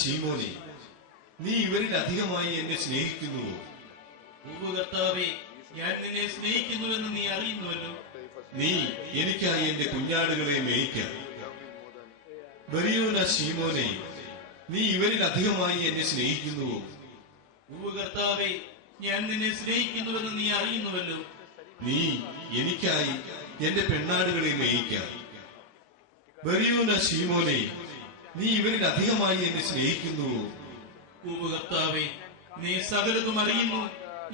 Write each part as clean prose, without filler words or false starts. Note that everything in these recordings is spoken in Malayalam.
ശീമോനെ, നീ ഇവരിൽ അധികമായി എന്നെ സ്നേഹിക്കുന്നുവോ? കർത്താവേ, ഞാൻ നിന്നെ സ്നേഹിക്കുന്നുവെന്ന് നീ അറിയുന്നുവല്ലോ. നീ എനിക്കായി എന്റെ കുഞ്ഞാടുകളെ മേയിക്കാം. ബറിയോന ശീമോനെ, നീ ഇവരിൽ അധികമായി എന്നെ സ്നേഹിക്കുന്നുവോ? കർത്താവേ, ഞാൻ നിന്നെ സ്നേഹിക്കുന്നുവെന്ന് നീ അറിയുന്നുവല്ലോ. നീ എനിക്കായി എന്റെ പെണ്ണാടുകളെ മേയിക്കാം. ബറിയോന ശീമോനെ, നീ ഇവരിൽ അധികമായി എന്നെ സ്നേഹിക്കുന്നുവോ? കർത്താവേ, നീ സകലതും അറിയുന്നു.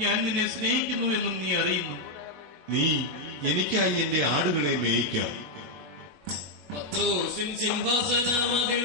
ഞാൻ നിന്നെ സ്നേഹിക്കുന്നു എന്നും നീ അറിയുന്നു. നീ എനിക്കായി എന്റെ ആടുകളെ മേയിക്കാം. സിംഹാസനമതിൽ